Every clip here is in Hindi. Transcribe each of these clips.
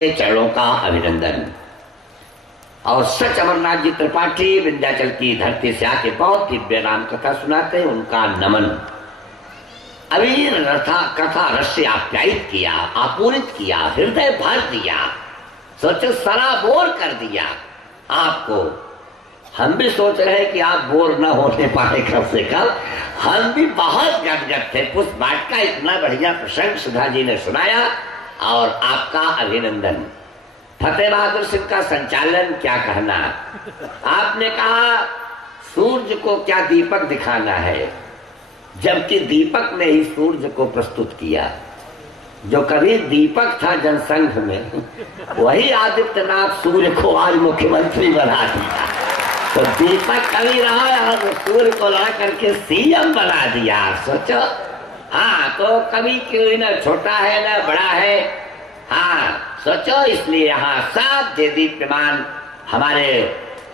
चरणों का अभिनंदन। और सच अमरनाथ जी त्रिपाठी विंध्याचल की धरती से आके बहुत दिव्य राम कथा सुनाते हैं, उनका नमन। अभी कथा रस से आप्यायित किया, आपूरित किया, हृदय भर दिया, सोचो सराबोर कर दिया आपको। हम भी सोच रहे हैं कि आप बोर न होने पाए कब से कब। हम भी बहुत गदगद थे। पुष्प पाठ का इतना बढ़िया प्रसंग सुधा जी ने सुनाया और आपका अभिनंदन। फतेह बहादुर सिंह का संचालन क्या कहना। आपने कहा सूर्य को क्या दीपक दिखाना है, जबकि दीपक ने ही सूर्य को प्रस्तुत किया। जो कभी दीपक था जनसंघ में, वही आदित्यनाथ सूर्य को आज मुख्यमंत्री बना दिया। तो दीपक कभी रहा और सूर्य को ला करके सीएम बना दिया। सोचो। हाँ, तो कभी क्यों न छोटा है न बड़ा है। हाँ सोचो, इसलिए यहाँ सब दीप्यमान हमारे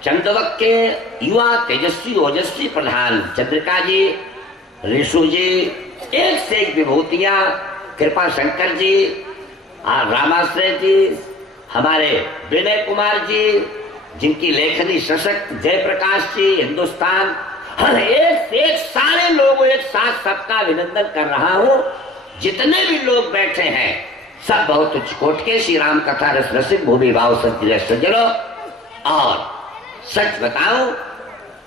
चंदवक के युवा तेजस्वी ओजस्वी प्रधान चंद्रिका जी, ऋषु जी, एक से एक विभूतियां, कृपा शंकर जी, रामाश्रय जी, हमारे विनय कुमार जी, जिनकी लेखनी सशक्त, जयप्रकाश जी, हिंदुस्तान, हर एक से एक सारे लोगों एक साथ सबका अभिनंदन कर रहा हूँ। जितने भी लोग बैठे हैं सब बहुत उच्च कोट के श्री राम कथा रस रसिक भूमि भाव सज्जनो। और सच बताऊं,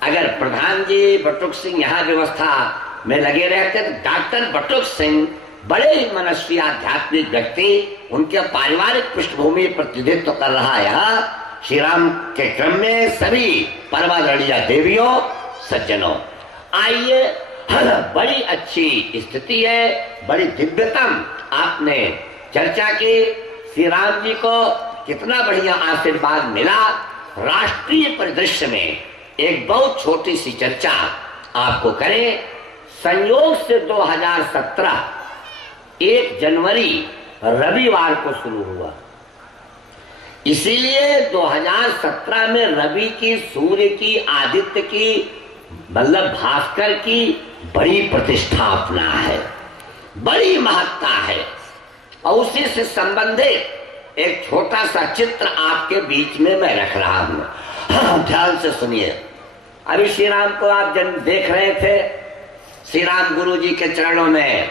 अगर प्रधान जी बटुक सिंह यहाँ व्यवस्था में लगे रहते तो डॉक्टर बटुक सिंह बड़े ही मनस्वी आध्यात्मिक व्यक्ति, उनके पारिवारिक पृष्ठभूमि प्रतिनिधित्व कर रहा है यहाँ श्री राम के क्रम में सभी परमादरणीय देवियों सज्जनों। आइए, बड़ी अच्छी स्थिति है, बड़ी दिव्यतम आपने चर्चा की। श्री राम जी को कितना बढ़िया आशीर्वाद मिला। राष्ट्रीय परिदृश्य में एक बहुत छोटी सी चर्चा आपको करें। संयोग से 2017 1 जनवरी रविवार को शुरू हुआ, इसीलिए 2017 में रवि की, सूर्य की, आदित्य की, मतलब भास्कर की बड़ी प्रतिष्ठापना है, बड़ी महत्ता है। और उसी से संबंधित एक छोटा सा चित्र आपके बीच में मैं रख रहा हूं। ध्यान से सुनिए। अभी श्री राम को आप जन देख रहे थे, श्री राम गुरु जी के चरणों में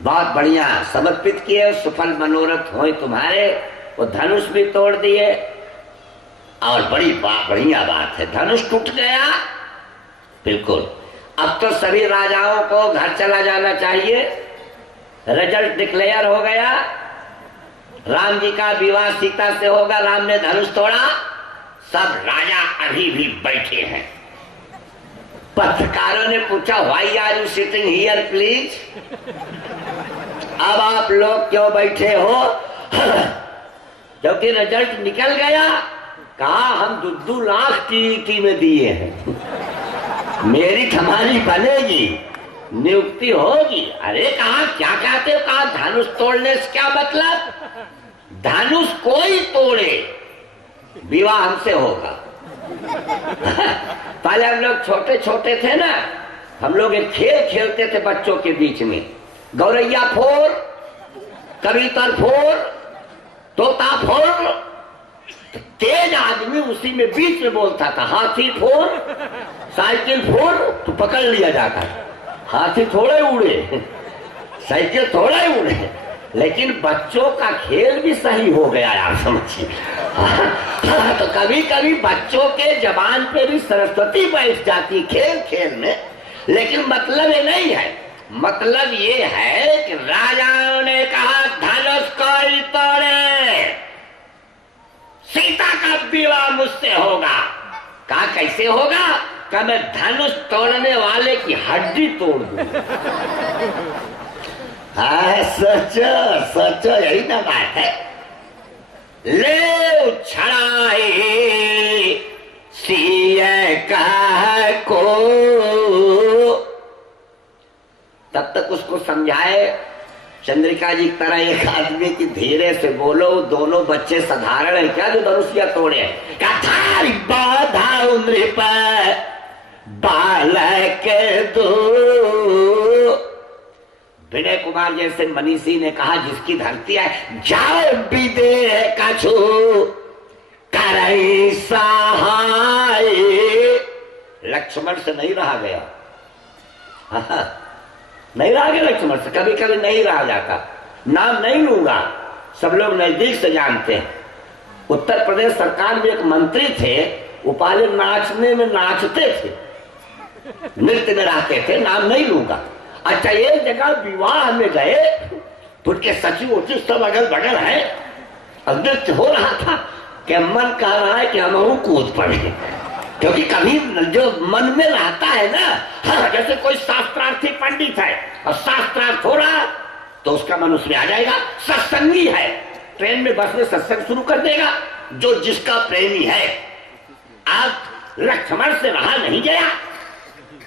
बहुत बढ़िया समर्पित किए। सफल मनोरथ हो तुम्हारे, वो धनुष भी तोड़ दिए। और बड़ी बढ़िया बात है, धनुष टूट गया। बिल्कुल, अब तो सभी राजाओं को घर चला जाना चाहिए। रिजल्ट डिक्लेयर हो गया, राम जी का विवाह सीता से होगा, राम ने धनुष तोड़ा। सब राजा अभी भी बैठे हैं। पत्रकारों ने पूछा, why are you sitting here please, अब आप लोग क्यों बैठे हो। जबकि रिजल्ट निकल गया, कहा हम 2 लाख टीईटी में दिए हैं, मेरिट हमारी बनेगी, नियुक्ति होगी। अरे कहा क्या कहते हो, कहा धनुष तोड़ने से क्या मतलब, धनुष कोई तोड़े विवाह हमसे होगा। पहले हम लोग छोटे छोटे थे ना, हम लोग एक खेल खेलते थे बच्चों के बीच में, गौरैया फोर, कबूतर फोर, तोता फोर। तेज आदमी उसी में बीच में बोलता था, हाथी फोर, साइकिल फोर, तो पकड़ लिया जाता। हाथी थोड़े उड़े, साइकिल थोड़े उड़े, लेकिन बच्चों का खेल भी सही हो गया यार, समझिए। तो कभी कभी बच्चों के जबान पे भी सरस्वती बैठ जाती खेल खेल में। लेकिन मतलब ये नहीं है, मतलब ये है कि राजाओं ने कहा धनुष कोई तोड़े, सीता का विवाह मुझसे होगा। कहा कैसे होगा, कि मैं धनुष तोड़ने वाले की हड्डी तोड़ दूं। सोचो सोचो, यही ना बात है। ले छड़ाई सीए का को, तब तक उसको समझाए चंद्रिका जी की तरह एक आदमी की धीरे से बोलो, दोनों बच्चे साधारण है क्या जो धनुषिया तोड़े। कथारी बाधा उम्र पर बालक दो, विनय कुमार जैसे मनीषी ने कहा जिसकी धरती है जाओ विदेह कछु करई सहाय। लक्ष्मण से नहीं रहा गया, नहीं रहा गया लक्ष्मण से, कभी कभी नहीं रहा जाता। नाम नहीं लूंगा, सब लोग नजदीक से जानते हैं। उत्तर प्रदेश सरकार में एक मंत्री थे, वो पहले नाचने में नाचते थे, नृत्य में रहते थे, नाम नहीं लूंगा। अच्छा, एक जगह विवाह में गए तो उनके सचिव उचित सब अगल बगल है और नृत्य हो रहा था कि मन कह रहा है कि हम कूद पड़े, क्योंकि कभी जो मन में रहता है ना, हाँ, जैसे कोई शास्त्रार्थी पंडित है और शास्त्रार्थ हो रहा तो उसका मन उसमें आ जाएगा। सत्संगी है, ट्रेन में बस में सत्संग शुरू कर देगा, जो जिसका प्रेमी है। आप लक्ष्मण से रहा नहीं गया।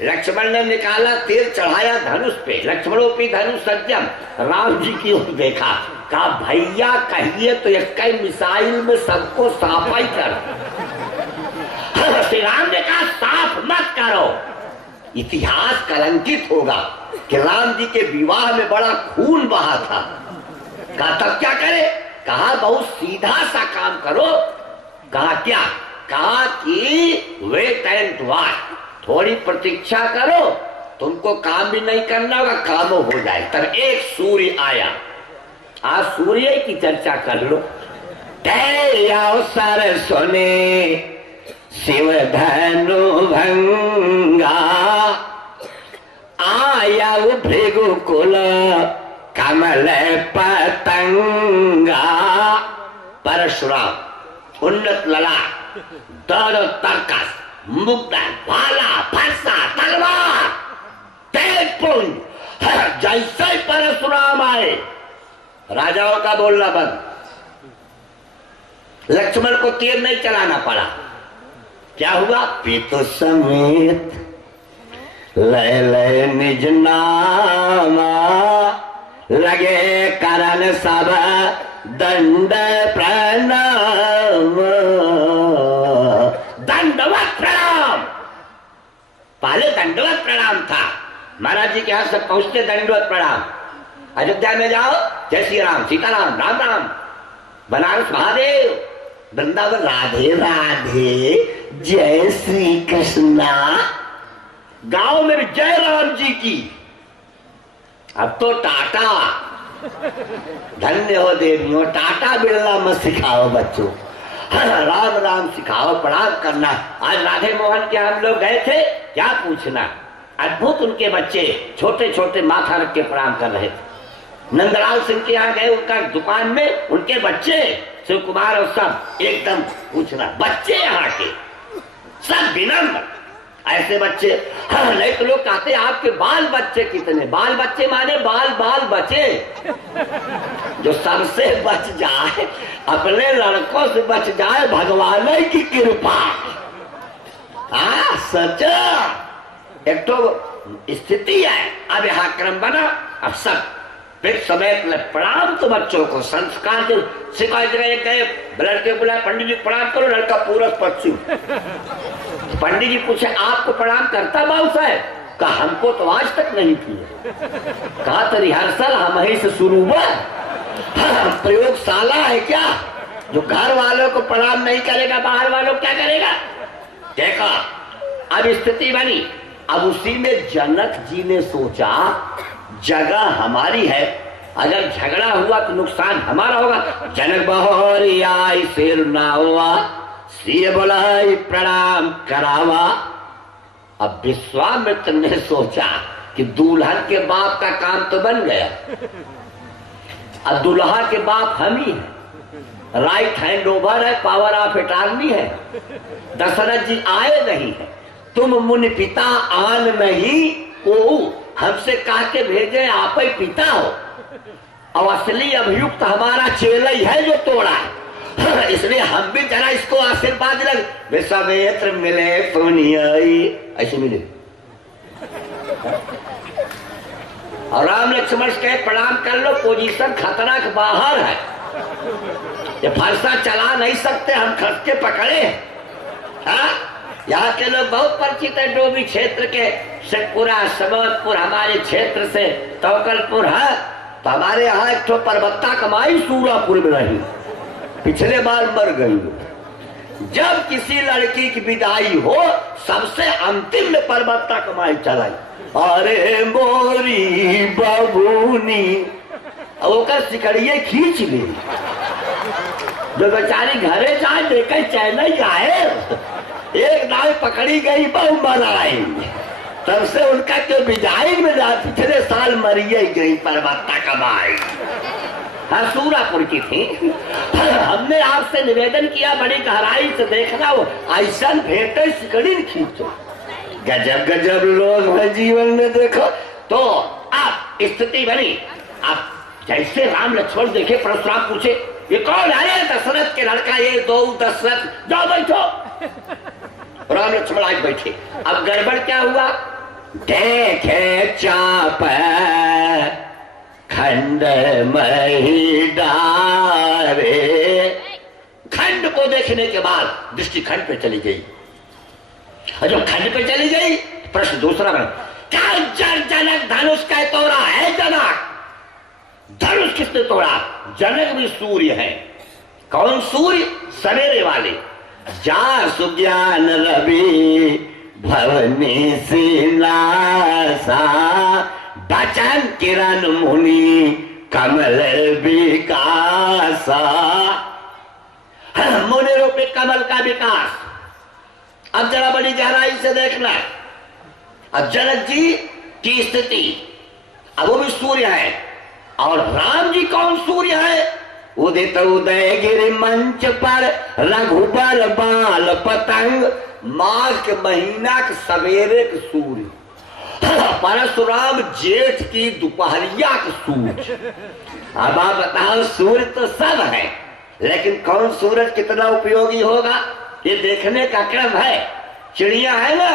लक्ष्मण ने निकाला तीर, चढ़ाया धनुष पे, लक्ष्मणोपी धनुष सज्जम, राम जी की ओर देखा, कहा भैया कहिए तो एक मिसाइल में सबको साफ ही कर। श्री राम ने कहा साफ मत करो, इतिहास कलंकित होगा कि राम जी के विवाह में बड़ा खून बहा था। कहा तब क्या करे? कहा बहुत सीधा सा काम करो। कहा क्या? कहा कि वेट एंड वॉच, थोड़ी प्रतीक्षा करो, तुमको काम भी नहीं करना होगा, काम हो जाए। तब एक सूर्य आया। आज सूर्य की चर्चा कर लो। अवसर सुने शिव धनु भंगा, आया भृगुकुल कमल पतंगा। परशुराम उन्नत लला, दौड़ तर्कस, मुक्ता, भाला, फरसा, तलवार, तेज पुंज, जैसे परशुराम आए राजाओं का बोलना बंद। लक्ष्मण को तीर नहीं चलाना पड़ा। क्या हुआ? पितु समेत लय लय निज नामा, लगे करन सब दंड प्रणाम। दंडवत प्रणाम, पहले दंडवत प्रणाम था। महाराज जी के यहां से पहुंचते दंडवत प्रणाम। अयोध्या में जाओ जय श्री राम, सीताराम, राम राम। बनारस महादेव, वृंदावन राधे राधे, जय श्री कृष्णा। गांव में भी जय राम जी की। अब तो टाटा, धन्य हो देवियों, टाटा बिरला मत सिखाओ बच्चों, राम राम सिखाओ, प्रणाम करना। आज राधे मोहन के हम लोग गए थे, क्या पूछना, अद्भुत उनके बच्चे छोटे छोटे माथा रख के प्रणाम कर रहे थे। नंदलाल सिंह के यहाँ गए, उनका दुकान में उनके बच्चे शिव कुमार और सब एकदम पूछना, बच्चे यहाँ के सब विनम्र ऐसे बच्चे। हाँ, नहीं तो लोग कहते आपके बाल बच्चे कितने। बाल बच्चे माने बाल बाल बचे, जो सबसे बच जाए, अपने लड़कों से बच जाए, भगवान की कृपा। हाँ सच, एक तो स्थिति है। अब यहाँ क्रम बना, अब सब फिर समय प्रणाम तो बच्चों को संस्कार जो सिखाए गए। लड़के बुलाए, पंडित जी प्रणाम करो, लड़का पूरा पश्चिम। पंडित जी पूछे आपको प्रणाम करता बाबू साहब? कहा हमको तो आज तक नहीं किया। कहा तो रिहर्सल हम ही से शुरू हुआ, प्रयोगशाला है क्या? जो घर वालों को प्रणाम नहीं करेगा, बाहर वालों क्या करेगा? देखा अब स्थिति बनी। अब उसी में जनक जी ने सोचा जगह हमारी है, अगर झगड़ा हुआ तो नुकसान हमारा होगा। जनक बहोरी आई शेर ना हुआ, सिय बोलाई प्रणाम करावा। अब विश्वामित्र ने सोचा कि दुल्हन के बाप का काम तो बन गया, अब दुल्हा के बाप हम ही है, राइट हैंड ओवर है, पावर ऑफ अटॉर्नी है। दशरथ जी आए नहीं है, तुम मुनि पिता आन नहीं को हमसे कह के भेजे, आप ही पिता हो। और असली अभियुक्त हमारा चेला ही है जो तोड़ा है, इसलिए हम भी जरा इसको आशीर्वाद लग। विश्वामित्र मिले पुनियाई, ऐसे मिले। और राम लक्ष्मण के प्रणाम कर लो, पोजीशन खतरा के बाहर है, ये फरसा चला नहीं सकते, हम खस के पकड़े। हाँ, यहाँ के लोग बहुत परिचित है, डोभी क्षेत्र के शेखपुरा समोदपुर हमारे क्षेत्र से तवकलपुर है, तो हमारे यहाँ एक तो परबत्ता कमाई सूरापुर में रही, पिछले बार मर गई। जब किसी लड़की की विदाई हो सबसे अंतिम में परबत्ता कमाई चलाई। अरे मोरी बबूनी ओकर सिकड़िए खींच ली, जो बेचारी घरे जाए देखे चैन आए, एक नाव पकड़ी गई बहु मराई। तब से उनका जो विदाई में पिछले साल मरिए गई परबत्ता कमाई। हाँ सूरापुर की थी। हमने आपसे निवेदन किया बड़ी गहराई से देखना, वो ऐसा भेटे सिकड़ी खींचो। गजब गजब लोग हैं जीवन में देखो। तो आप स्थिति बनी, आप जैसे राम लक्ष्मण देखे परशुराम पूछे ये कौन है? दशरथ के लड़का ये दो दशरथ, जाओ बैठो। राम लक्ष्मण आज बैठे। अब गड़बड़ क्या हुआ? देखे चाप खंड मही डारे। खंड को देखने के बाद दृष्टि खंड पे चली गई, और जब खंड पे चली गई प्रश्न दूसरा बना, क्या जनक धनुष का तोड़ा है? जनक धनुष किसने तोड़ा? जनक भी सूर्य है। कौन सूर्य? सवेरे वाले। जा सुज्ञान रवि भवनी सिलासा, बचन किरण मुनि कमल विकासा। मुनि रूपी कमल का विकास। अब जरा बड़ी गहराई से देखना। अब जनक जी की स्थिति, अब वो भी सूर्य है, और राम जी कौन सूर्य है? उदित उदय गिरि मंच पर रघुबर बाल पतंग, माघ के महीना के सवेरे के सूर्य। परशुराम जेठ की दोपहरिया के सूर्य। अब आप बताओ, सूर्य तो सब है, लेकिन कौन सूरज कितना उपयोगी होगा ये देखने का क्रम है। चिड़िया है ना,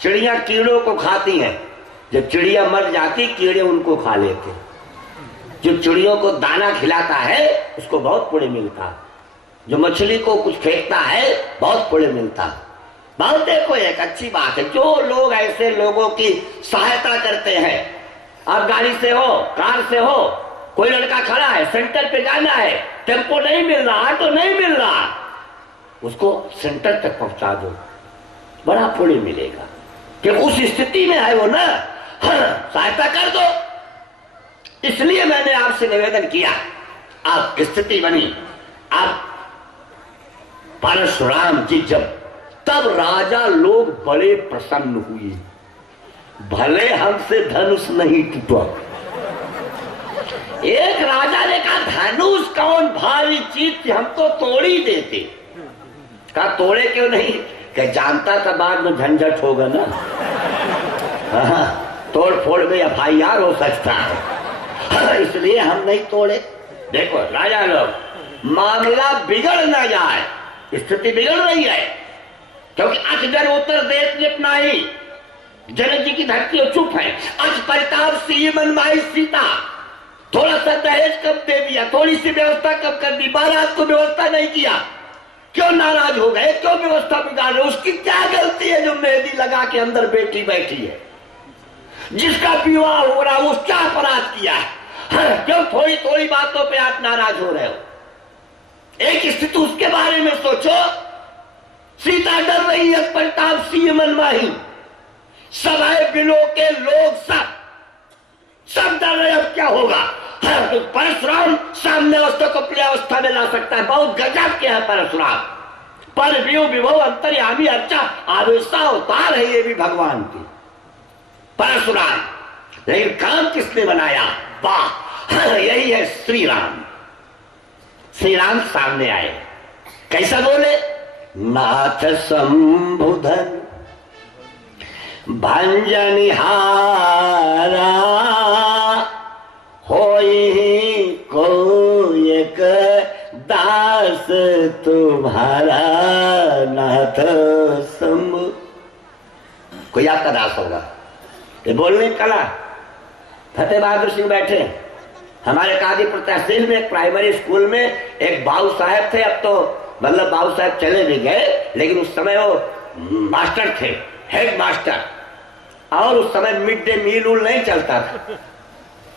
चिड़िया कीड़ों को खाती हैं। जब चिड़िया मर जाती कीड़े उनको खा लेते। जो चिड़ियों को दाना खिलाता है उसको बहुत पुण्य मिलता है। जो मछली को कुछ फेंकता है बहुत पुण्य मिलता है। बहुत देखो एक अच्छी बात है, जो लोग ऐसे लोगों की सहायता करते हैं। आप गाड़ी से हो, कार से हो, कोई लड़का खड़ा है, सेंटर पे जाना है, टेम्पो नहीं मिल रहा, ऑटो नहीं मिल रहा, उसको सेंटर तक पहुंचा दो, बड़ा पुण्य मिलेगा। कि उस स्थिति में है वो ना, सहायता कर दो। इसलिए मैंने आपसे निवेदन किया। आप स्थिति बनी। आप परशुराम जी जब, तब राजा लोग बड़े प्रसन्न हुए। भले हमसे धनुष नहीं टूटा। एक राजा ने कहा धनुष कौन भारी चीज थी, हम तो तोड़ ही देते। कहा तोड़े क्यों नहीं? कि जानता था बाद में झंझट होगा ना। तोड़ फोड़ में FIR हो सकता है, इसलिए हम नहीं तोड़े। देखो राजा लोग, मामला बिगड़ ना जाए, स्थिति बिगड़ रही है, क्योंकि अजगर उत्तर देश ने अपना ही जनक जी की धरती और चुप है। अज परिताप सी मनमाई सीता, थोड़ा सा दहेज कब दे दिया, थोड़ी सी व्यवस्था कब कर दी, बारात को व्यवस्था नहीं किया, क्यों नाराज हो गए, क्यों व्यवस्था बिगाड़ रहे? उसकी क्या गलती है जो मेहंदी लगा के अंदर बेटी बैठी है? जिसका विवाह हो रहा है उसका अपराध किया है। क्यों थोड़ी थोड़ी बातों पे आप नाराज हो रहे हो? एक स्थिति उसके बारे में सोचो। सीता डर रही है, प्रताप सिंह मनमाही, सब है बिलो के लोग, सब डर रहे। अब क्या होगा? परशुराम सामने अवस्था को प्रिय अवस्था में ला सकता है। बहुत गजब के है परशुराम। पर विभव अंतर्यामी अर्चा आवेशा अवतार है ये भी भगवान की परशुराम। लेकिन काम किसने बनाया? वाह, यही है श्री राम। श्री राम सामने आए, कैसा बोले? नाथ संबुधन भंजनिहारा, होई को एक दास तुम्हारा, नाथ शंभु। कोई आपका दास होगा। ये बोलने कला। फतेह बहादुर सिंह बैठे हमारे कादीपुर तहसील में एक प्राइमरी स्कूल में एक बाबू साहब थे। अब तो मतलब बाबू साहब चले भी गए, लेकिन उस समय वो मास्टर थे, हेड मास्टर। और उस समय मिड डे मील नहीं चलता था,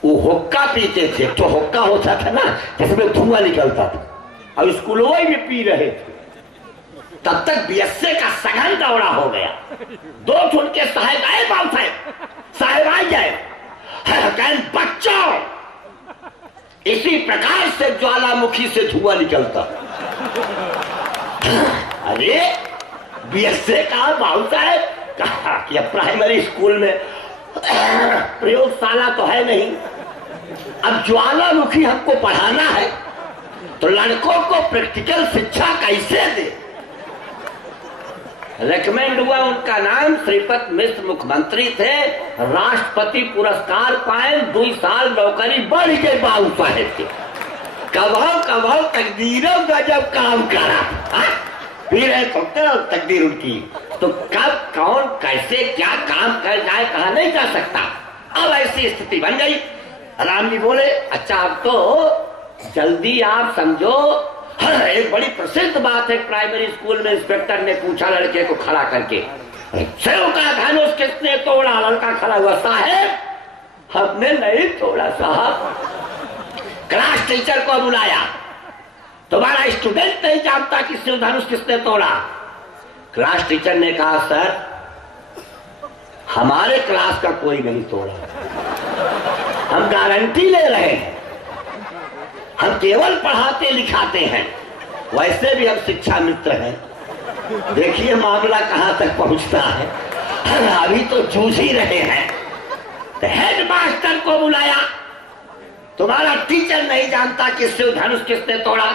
वो हुक्का पीते थे। तो हुक्का होता था ना जिसमें धुआं निकलता था, और स्कूलों में पी रहे थे। तब तक बीएसए का सघन दौड़ा हो गया। दो ठुन के साहेब आए, बाबू साहेब आ जाए, बच्चों इसी प्रकार से ज्वालामुखी से धुआं निकलता। अरे बीएसए कहा, बाबू साहेब कहा कि अब प्राइमरी स्कूल में प्रयोगशाला तो है नहीं, अब ज्वालामुखी हमको पढ़ाना है तो लड़कों को प्रैक्टिकल शिक्षा कैसे दे। रेकमेंड हुआ, उनका नाम श्रीपत मिश्र मुख्यमंत्री थे, राष्ट्रपति पुरस्कार पाए, 2 साल नौकरी बढ़ गई बाबू साहेब के। कभाव तकदीरों का जब काम करा, फिर है तो तकदीर उनकी, तो कब कौन कैसे क्या काम कर जाए कहा नहीं जा सकता। अब ऐसी स्थिति बन गई। राम जी बोले, अच्छा अब तो जल्दी आप समझो। हाँ, एक बड़ी प्रसिद्ध बात है, प्राइमरी स्कूल में इंस्पेक्टर ने पूछा लड़के को खड़ा करके, सेव का धनुष किसने तोड़ा? लड़का खड़ा हुआ, साहब हमने नहीं तोड़ा साहब। क्लास टीचर को बुलाया, तुम्हारा स्टूडेंट नहीं जानता कि शिव धनुष किसने तोड़ा? क्लास टीचर ने कहा, सर हमारे क्लास का कोई नहीं तोड़ा, हम गारंटी ले रहे हैं, हम केवल पढ़ाते लिखाते हैं, वैसे भी हम शिक्षा मित्र हैं। देखिए मामला कहां तक पहुंचता है, अभी तो जूझ ही रहे हैं। तो हेड मास्टर को बुलाया, तुम्हारा टीचर नहीं जानता कि शिव धनुष किसने तोड़ा?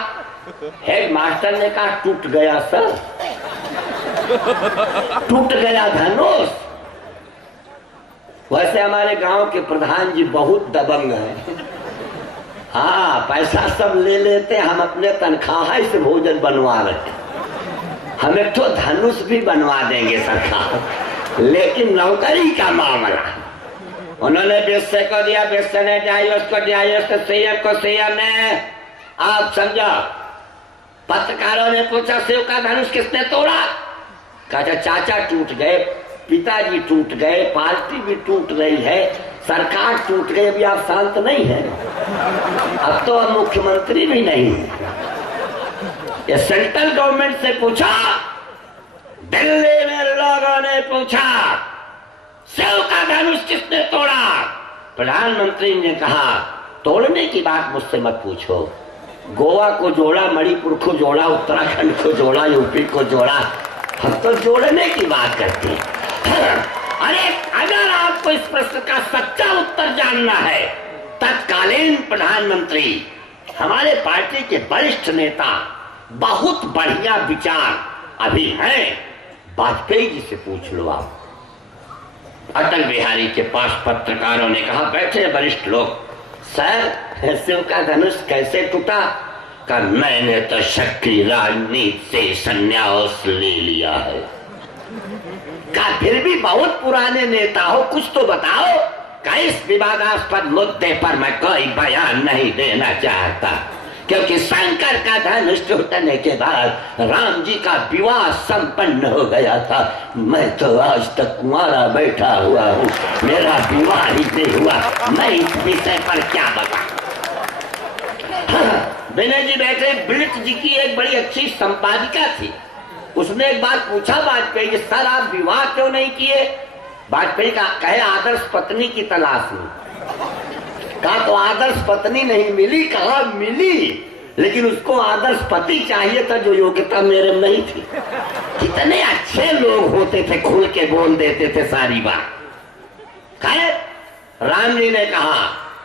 हेड मास्टर ने कहा, टूट गया सर, टूट गया धनुष। वैसे हमारे गांव के प्रधान जी बहुत दबंग हैं। हाँ, पैसा सब ले लेते, हम अपने तनख्वाह से भोजन बनवा रहे, हमें तो धनुष भी बनवा देंगे सरकार, लेकिन नौकरी का मामला उन्होंने बीएसए को दिया, बीएसए ने डीआईएस को डीआईएस ने सीएम को सीएम ने। आप समझो, पत्रकारों ने पूछा शिव का धनुष किसने तोड़ा? कहा चाचा टूट गए, पिताजी टूट गए, पार्टी भी टूट रही है, सरकार टूट गई, अभी आप शांत नहीं है, अब तो अब मुख्यमंत्री भी नहीं है। ये सेंट्रल गवर्नमेंट से पूछा, दिल्ली में लोगों ने पूछा शिव का धनुष किसने तोड़ा? प्रधानमंत्री ने कहा, तोड़ने की बात मुझसे मत पूछो, गोवा को जोड़ा, मणिपुर को जोड़ा, उत्तराखंड को जोड़ा, यूपी को जोड़ा, हम तो जोड़ने की बात करते हैं। अरे अगर आपको इस प्रश्न का सच्चा उत्तर जानना है, तत्कालीन प्रधानमंत्री हमारे पार्टी के वरिष्ठ नेता, बहुत बढ़िया विचार अभी हैं, वाजपेयी जी से पूछ लो आप। अटल बिहारी के पास पत्रकारों ने कहा, बैठे वरिष्ठ लोग, सर शिव का धनुष कैसे टूटा? का मैंने तो शक्ति राजनीति से संन्यास ले लिया है। का फिर भी बहुत पुराने नेता हो, कुछ तो बताओ। का इस विवादास्पद मुद्दे पर मैं कोई बयान नहीं देना चाहता, क्योंकि शंकर का धनुष टूटने के बाद राम जी का विवाह संपन्न हो गया था। मैं तो आज तक कुंवारा बैठा हुआ हूँ, मेरा विवाह ही नहीं हुआ, मैं इस विषय पर क्या बताऊं। हाँ, विनय जी बैठे, बिलट जी की एक बड़ी अच्छी संपादिका थी, उसने एक बार पूछा वाजपेयी जी, सर आप विवाह क्यों नहीं किए? वाजपेयी का कहे, आदर्श पत्नी की तलाश में। कहा तो आदर्श पत्नी नहीं मिली? कहा मिली, लेकिन उसको आदर्श पति चाहिए था जो योग्यता मेरे में नहीं थी। कितने अच्छे लोग होते थे, खुल के बोल देते थे सारी बात। कहे राम जी ने कहा,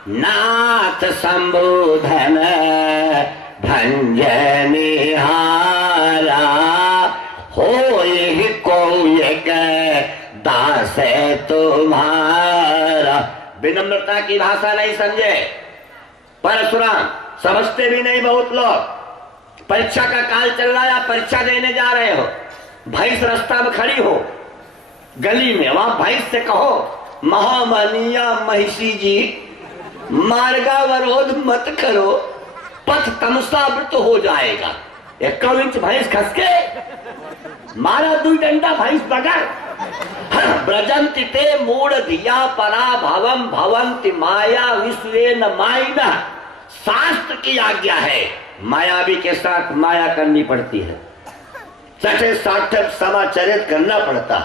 नाथ संबोधन भंजनिहारा हो को एक दास तुम्हारा। विनम्रता की भाषा नहीं समझे परशुराम, समझते भी नहीं बहुत लोग। परीक्षा का काल चल रहा है, आप परीक्षा देने जा रहे हो, भैंस रास्ता में खड़ी हो गली में, वहां भैंस से कहो, महामानिया महिषी जी मार्गावरोध मत करो, पथ तमसावृत हो जाएगा। 1 इंच भैंस खस के मारा 2 डंडा भैंस बगर। ब्रजंति ते मूढ़ धिया परा भवम भवंति माया विश्वे न माइना। शास्त्र की आज्ञा है, मायावी के साथ माया करनी पड़ती है, सठे साठे समाचरित करना पड़ता।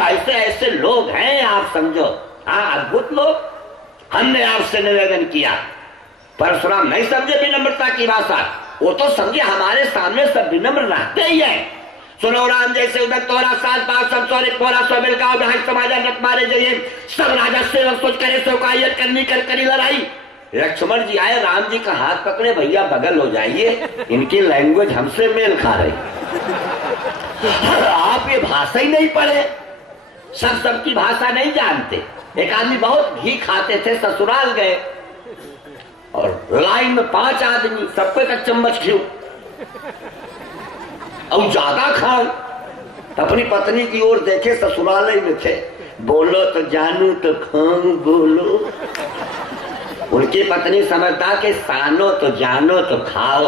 ऐसे ऐसे लोग हैं, आप समझो। हाँ, अद्भुत लोग। हमने आपसे निवेदन किया, परशुराम नहीं समझे विनम्रता की भाषा, वो तो समझे हमारे सामने सब विनम्र रहते ही है। सुनो राम जैसे उधर तोरा साथ बात सब सौरे पोरा सो मिल गाँव में समाजा नट मारे जाइए, सब राजा से सोच करे सौकायत करनी कर करी लड़ाई। लक्ष्मण जी आए, राम जी का हाथ पकड़े, भैया बगल हो जाइए, इनकी लैंग्वेज हमसे मेल खा रही। आप ये भाषा ही नहीं पढ़े, सब सबकी भाषा नहीं जानते। एक आदमी बहुत घी खाते थे, ससुराल गए और लाइन में 5 आदमी, सबको एक चम्मच घी और ज्यादा खाए। अपनी पत्नी की ओर देखे, ससुराल में थे, बोलो तो जानू तो खाऊं बोलो। उनकी पत्नी समझता कि सानो तो जानो तो खाओ,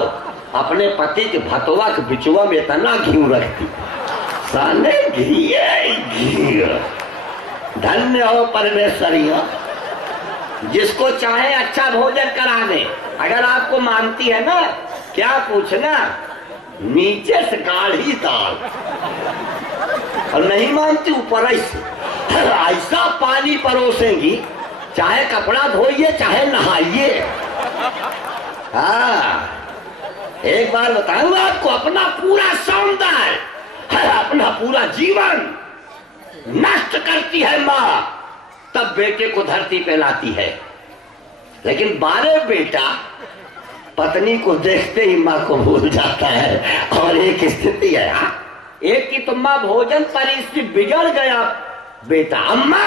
अपने पति के भतवा के बिचुआ में इतना घी रखती, साने घी। धन्य हो परमेश्वरिया, जिसको चाहे अच्छा भोजन करा दे। अगर आपको मानती है ना, क्या पूछना, नीचे से गाढ़ी दाल, और नहीं मानती ऊपर ऐसा पानी परोसेंगी, चाहे कपड़ा धोइए चाहे नहाइए। हाँ, एक बार बताऊं आपको, अपना पूरा सौंदर्य, अपना पूरा जीवन नष्ट करती है माँ, तब बेटे को धरती पे लाती है। लेकिन 12 बेटा पत्नी को देखते ही माँ को भूल जाता है। और एक स्थिति है, एक की तो माँ भोजन परिस्थिति बिगड़ गया, बेटा अम्मा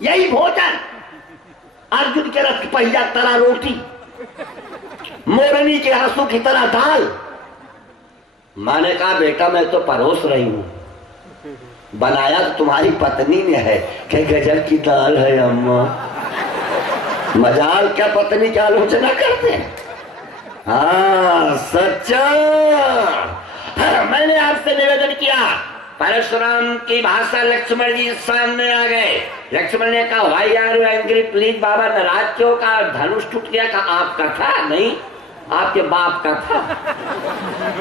यही भोजन, अर्जुन के रथ पहिया तरह रोटी, मोरनी के आंसू की तरह दाल। माँ ने कहा, बेटा मैं तो परोस रही हूं, बनाया तो तुम्हारी पत्नी ने है। क्या गजब की दाल है अम्मा। मजाल क्या पत्नी की आलोचना करते हैं। हाँ सच्चा। मैंने आपसे निवेदन किया, परशुराम की भाषा लक्ष्मण जी सामने आ गए। लक्ष्मण ने कहा, भाई यार एंग्री प्लीज, बाबा नाराज क्यों? का धनुष टूट गया? का आपका था? नहीं, आपके बाप का था।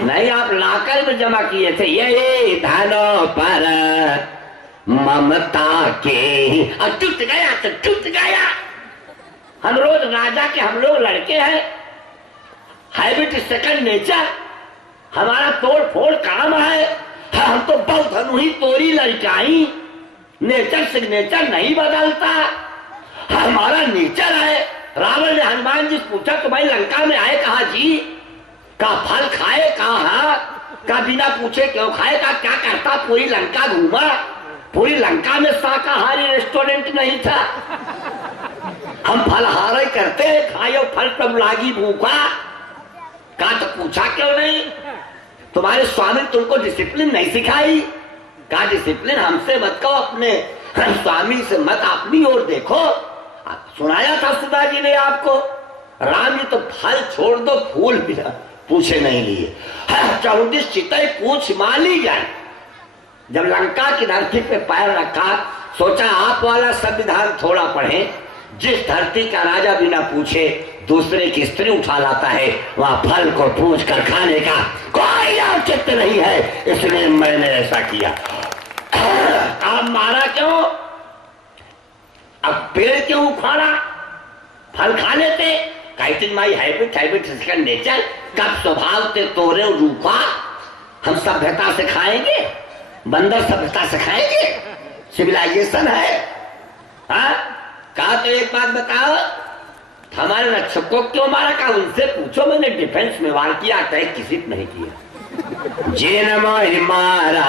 नहीं, आप लाकर में जमा किए थे। ये धनो पर ममता के, और टूट गया तो टूट गया। हम रोज राजा के, हम लोग लड़के हैं, हैबिट सेकंड नेचर, हमारा तोड़ फोड़ काम है। हम तो बल धनु ही तोड़ी लड़काई, नेचर सिग्नेचर नहीं बदलता, हमारा नेचर है। रावण ने हनुमान जी पूछा तो भाई लंका में आए कहा जी, का फल खाए कहा, का बिना पूछे क्यों खाए, का क्या करता, पूरी लंका घूमा, पूरी लंका में शाकाहारी रेस्टोरेंट नहीं था। हम फलहार करते हैं, खाए फल तब लागी भूखा, का तो पूछा क्यों नहीं? तुम्हारे स्वामी तुमको डिसिप्लिन नहीं सिखाई? का डिसिप्लिन हमसे मत कहो, अपने स्वामी से मत, अपनी ओर देखो। सुनाया था सुधा जी ने आपको, राम जी तो फल छोड़ दो, फूल भी पूछे नहीं लिए। 34 चितई पूछ माली जाए। जब लंका की धरती पे पैर रखा, सोचा आप वाला संविधान थोड़ा पढ़े, जिस धरती का राजा बिना पूछे दूसरे की स्त्री उठा लाता है, वहां फल को पूछ कर खाने का कोई औचित्य नहीं है। इसलिए मैंने ऐसा किया। आप मारा क्यों? अब पेड़ क्यों उखाड़ा? फल खा लेते। कहते माई हैबिट इसका नेचर, कब स्वभाव ते तोरे रूपा। हम सभ्यता से खाएंगे, बंदर सभ्यता से खाएंगे, सिविलाइजेशन है। हाँ, कहा तो एक बात बताओ, हमारे रक्षक को क्यों मारा? कहा उनसे पूछो, मैंने डिफेंस में वार किया, अटैक किसी नहीं किया। जिन मैं मारा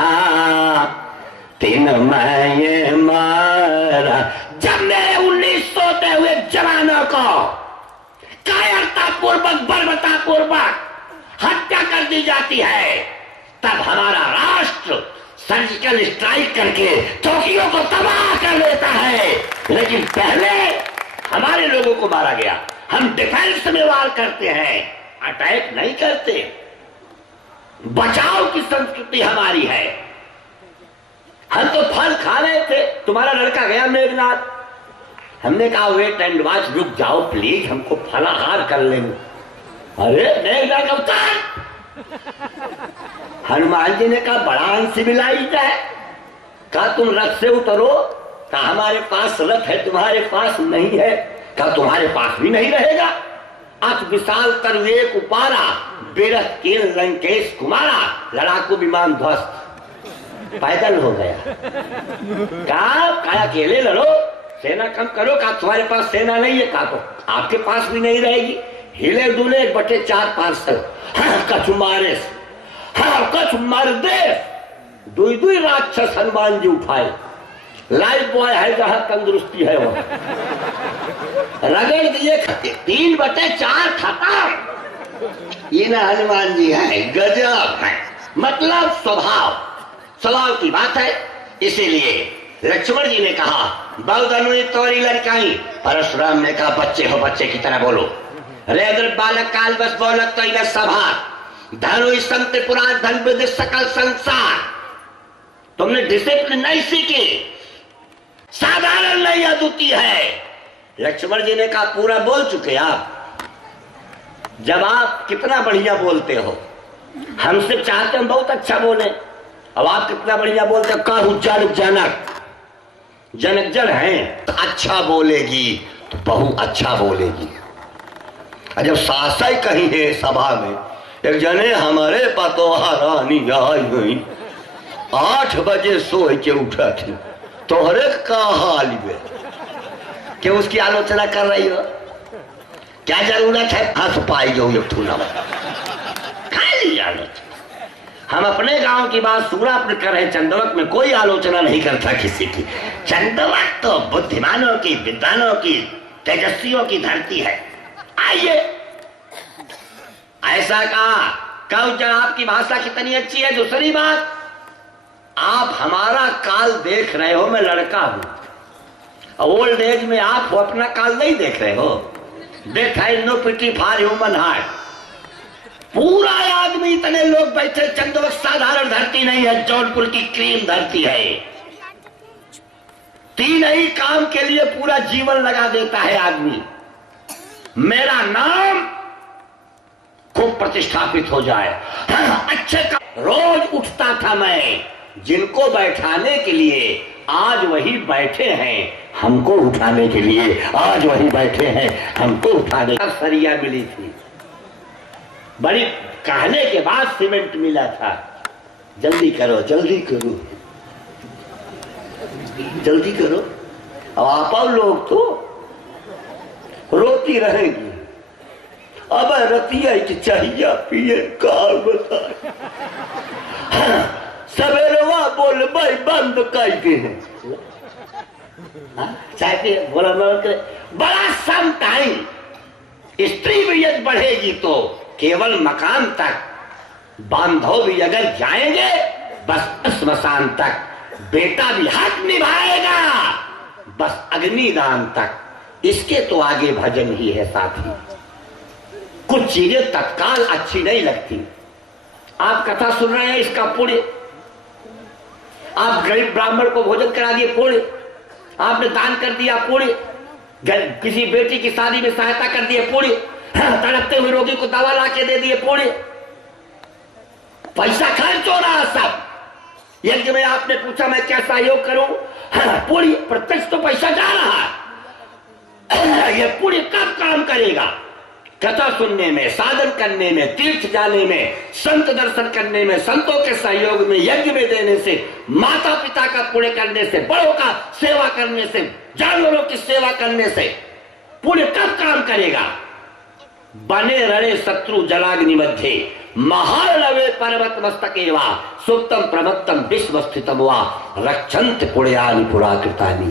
तीन मैं मारा। जब मेरे 1900 हुए जवानों को कायरता पूर्वक, बर्बरता पूर्वक हत्या कर दी जाती है, तब हमारा राष्ट्र सर्जिकल स्ट्राइक करके चौकियों को तबाह कर देता है। लेकिन पहले हमारे लोगों को मारा गया। हम डिफेंस में वार करते हैं, अटैक नहीं करते। बचाव की संस्कृति हमारी है। हम तो फल खा रहे थे, तुम्हारा लड़का गया मेघनाथ। हमने कहा वेट एंड वॉच, रुक जाओ प्लीज, हमको फलाहार कर लेंगे। अरे मेघनाथ अवतार, हनुमान जी ने कहा बड़ा अनसिविलाइज्ड है। कहा तुम रथ से उतरो। कहा हमारे पास रथ है, तुम्हारे पास नहीं है। कहा तुम्हारे पास भी नहीं रहेगा। अथ विशाल कर विवेक उपारा, बेरथ के लंकेश कुमारा, लड़ाकू विमान ध्वस्त। पैदल हो गया। कहा अकेले लड़ो, सेना कम करो। कहा तुम्हारे पास सेना नहीं है। कहा तो आपके पास भी नहीं रहेगी। हिले डुले 1/4 पार्सल। कछ मारे, कछ मर दे, दुई राक्षस हनुमान जी उठाए। लाइफ बॉय है जहां तंदुरुस्ती है वो, रगड़ दिए, 3/4 खत्म। ये ना हनुमान जी है, गजब है। मतलब स्वभाव की बात है। इसीलिए लक्ष्मण जी ने कहा बहुधनुई तोरी लड़काई। परशुराम ने कहा बच्चे हो, बच्चे की तरह बोलो। रे अगर बालक काल बस बोलक तो इधर सभा धनु संत पुराण धन विद सकल संसार। तुमने डिसिप्लिन नहीं सीखी, साधारण नहीं अद्वितीय है। लक्ष्मण जी ने कहा पूरा बोल चुके आप। जब आप कितना बढ़िया बोलते हो, हमसे चाहते हम बहुत अच्छा बोले। अब आप कितना बढ़िया बोलते हो। कहूं जन जनक जन है, तो अच्छा बोलेगी तो बहुत अच्छा बोलेगी। जब सासाई कही है सभा में, एक जने हमारे पतोहा रानी आई हुई 8 बजे सोए के उठा थी, तोहरे का हाल में कि उसकी आलोचना कर रही हो। क्या जरूरत है, हंस पाई जो खाली आलोचना। हम अपने गांव की बात सूरापुर कर रहे, चंदवक में कोई आलोचना नहीं करता किसी की। चंदवक तो बुद्धिमानों की, विद्वानों की, तेजस्वियों की धरती है। आइए, ऐसा कहा कहो जब आपकी भाषा कितनी अच्छी है। दूसरी बात, आप हमारा काल देख रहे हो, मैं लड़का हूं। ओल्ड एज में आप अपना काल नहीं देख रहे हो। डेथ है no pity for human heart. पूरा आदमी, इतने लोग बैठे। चंदवक साधारण धरती नहीं है, जौनपुर की क्रीम धरती है। 3 ही काम के लिए पूरा जीवन लगा देता है आदमी। मेरा नाम खूब प्रतिष्ठापित हो जाए, अच्छे का रोज उठता था मैं। जिनको बैठाने के लिए आज वही बैठे हैं, हमको उठाने के लिए आज वही बैठे हैं, हमको उठाने का सरिया मिली थी। बड़ी कहने के बाद सीमेंट मिला था। जल्दी करो, जल्दी करो, जल्दी करो। अब आप लोग तो रोती रहेगी। अब रतिया चाहिए पिए काल बताए। सवेरवा बोल भाई बंद कर के चाहते बोला बड़ा सम टाइम। स्त्री भी यदि बढ़ेगी तो केवल मकान तक, बांधव भी अगर जाएंगे बस स्मशान तक, बेटा भी हक निभाएगा बस अग्निदान तक। इसके तो आगे भजन ही है साथी। कुछ चीजें तत्काल अच्छी नहीं लगती। आप कथा सुन रहे हैं, इसका पुण्य। आप गरीब ब्राह्मण को भोजन करा दिए, पुण्य। आपने दान कर दिया, पुण्य। किसी बेटी की शादी में सहायता कर दिए, पुण्य। तड़पते हुए रोगी को दवा ला के दे दिए, पुण्य। पैसा खर्च हो रहा सब। यज्ञ में आपने पूछा मैं क्या सहयोग करूं, पुण्य। प्रत्यक्ष तो पैसा जा रहा है। यह पुण्य कब काम करेगा? कथा सुनने में, साधन करने में, तीर्थ जाने में, संत दर्शन करने में, संतों के सहयोग में, यज्ञ में देने से, माता पिता का पुण्य करने से, बड़ों का सेवा करने से, जानवरों की सेवा करने से पुण्य कब काम करेगा? बने रणे शत्रु जलाग्नि मध्य महालवे पर्वत मस्तके वा सुप्तम प्रमत्तम विश्व स्थितम वा रक्षंत पुण्यानि पुराकृतानि।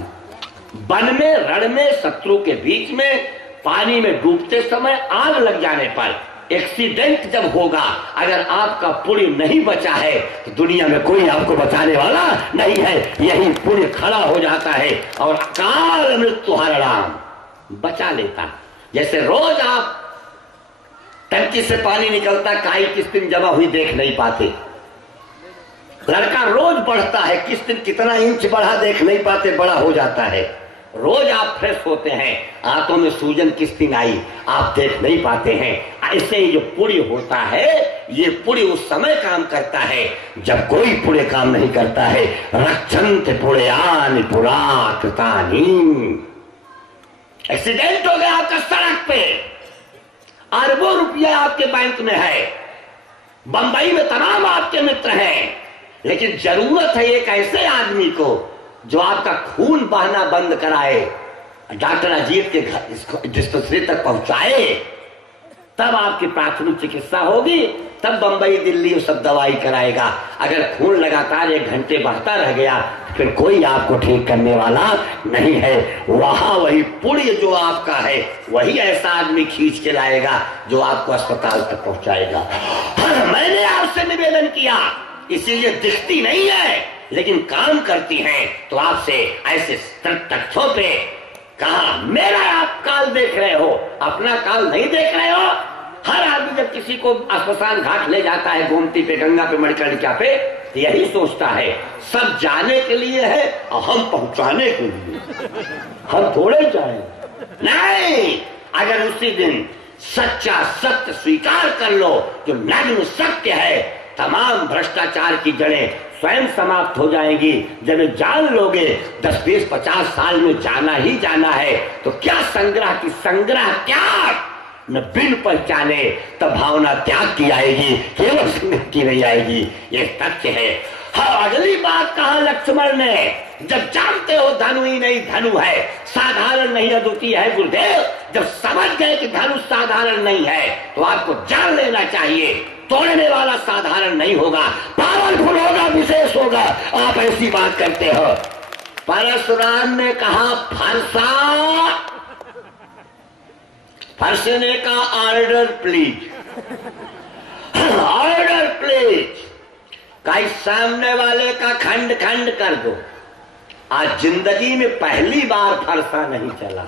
वन में, रण में, शत्रु के बीच में, पानी में डूबते समय आग लग जाने पर, एक्सीडेंट जब होगा, अगर आपका पुण्य नहीं बचा है तो दुनिया में कोई आपको बचाने वाला नहीं है। यही पुण्य खड़ा हो जाता है और काल मृत्यु हरणाम बचा लेता। जैसे रोज आप टंकी से पानी निकलता, काई किस दिन जमा हुई देख नहीं पाते। लड़का रोज बढ़ता है, किस दिन कितना इंच बढ़ा देख नहीं पाते, बड़ा हो जाता है। रोज आप फ्रेश होते हैं, आंतों में सूजन किस दिन आई आप देख नहीं पाते हैं। ऐसे ही जो पुण्य होता है, ये पुण्य उस समय काम करता है जब कोई पुण्य काम नहीं करता है। रक्षंत पुण्यानि पुराकृतानि। एक्सीडेंट हो गया आपका सड़क पे, अरबों रुपया आपके बैंक में है, बंबई में तमाम आपके मित्र हैं, लेकिन जरूरत है एक ऐसे आदमी को जो आपका खून बहना बंद कराए, डॉक्टर अजीत के घर डिस्पेंसरी तक पहुंचाए, तब आपकी प्राथमिक चिकित्सा होगी, तब बंबई दिल्ली वो सब दवाई कराएगा। अगर खून लगातार 1 घंटे बहता रह गया फिर कोई आपको ठीक करने वाला नहीं है। वहां वही पुण्य जो आपका है वही ऐसा आदमी खींच के लाएगा जो आपको अस्पताल तक पहुंचाएगा। मैंने आपसे निवेदन किया, इसीलिए दिखती नहीं है लेकिन काम करती हैं, तो आपसे ऐसे तथ्यों पे कहा मेरा आप काल देख रहे हो, अपना काल नहीं देख रहे हो। हर आदमी जब किसी को अस्पताल घाट ले जाता है, गोमती पे, गंगा पे, मणिकर्णिका पे, तो यही सोचता है सब जाने के लिए है और हम पहुंचाने के लिए, हम थोड़े जाए नहीं। अगर उसी दिन सच्चा सत्य स्वीकार कर लो जो नग्न सत्य है, तमाम भ्रष्टाचार की जड़ें स्वयं समाप्त हो जाएंगी। जब जान लोगे 10, 20, 50 साल में जाना ही जाना है, तो क्या संग्रह की संग्रह त्याग न बिन पहचाने, तब भावना त्याग की आएगी, केवल संग्रह की नहीं आएगी। ये तथ्य है। हाँ, अगली बात कहा लक्ष्मण ने, जब जानते हो धनु ही नहीं धनु है, साधारण नहीं अद्वितीय है गुरुदेव, जब समझ गए कि धनु साधारण नहीं है तो आपको जान लेना चाहिए तोड़ने वाला साधारण नहीं होगा, पावरफुल होगा, विशेष होगा। आप ऐसी बात करते हो। परशुराम ने कहा फरसा, फरसे ने कहा ऑर्डर प्लीज, ऑर्डर प्लीज। कहीं सामने वाले का खंड खंड कर दो। आज जिंदगी में पहली बार फरसा नहीं चला।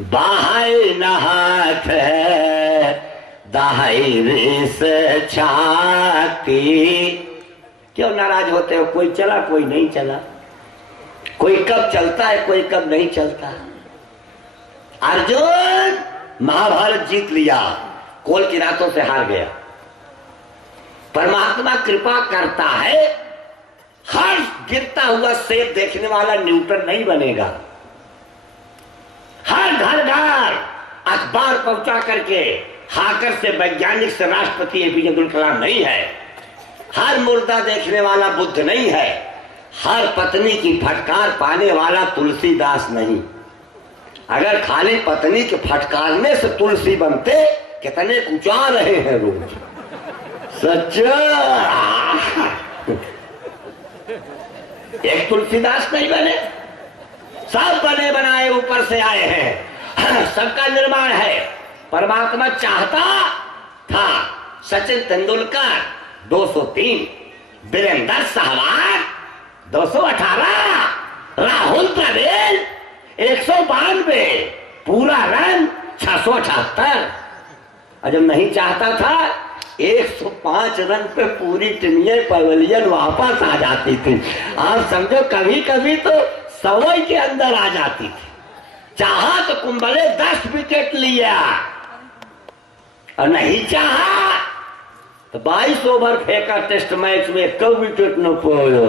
बाहें न हाथ है, दाहिने से छाती। क्यों नाराज होते हो? कोई चला कोई नहीं चला, कोई कब चलता है कोई कब नहीं चलता। अर्जुन महाभारत जीत लिया, कोल की रातों से हार गया। परमात्मा कृपा करता है, हर गिरता हुआ सेब देखने वाला न्यूटन नहीं बनेगा। हर घर घर अखबार पहुंचा करके हाकर से वैज्ञानिक से राष्ट्रपति एपीजे अब्दुल कलाम नहीं है। हर मुर्दा देखने वाला बुद्ध नहीं है। हर पत्नी की फटकार पाने वाला तुलसीदास नहीं। अगर खाली पत्नी के फटकारने से तुलसी बनते, कितने कुचा रहे हैं रोज। सच्चा एक तुलसीदास नहीं बने, सब बने बनाए ऊपर से आए हैं। सबका निर्माण है। परमात्मा चाहता था सचिन तेंदुलकर 203, वीरेंद्र सहवाग 218, राहुल द्रविड़ 192, पूरा रन 678। और जब नहीं चाहता था 105 रन पे पूरी टीमें पवेलियन वापस आ जाती थी। आप समझो कभी कभी तो 100 के अंदर आ जाती थी। चाहा तो कुंबले 10 विकेट लिया और नहीं चाहा तो 22 ओवर फेंका टेस्ट मैच में, कब विकेट न पाया।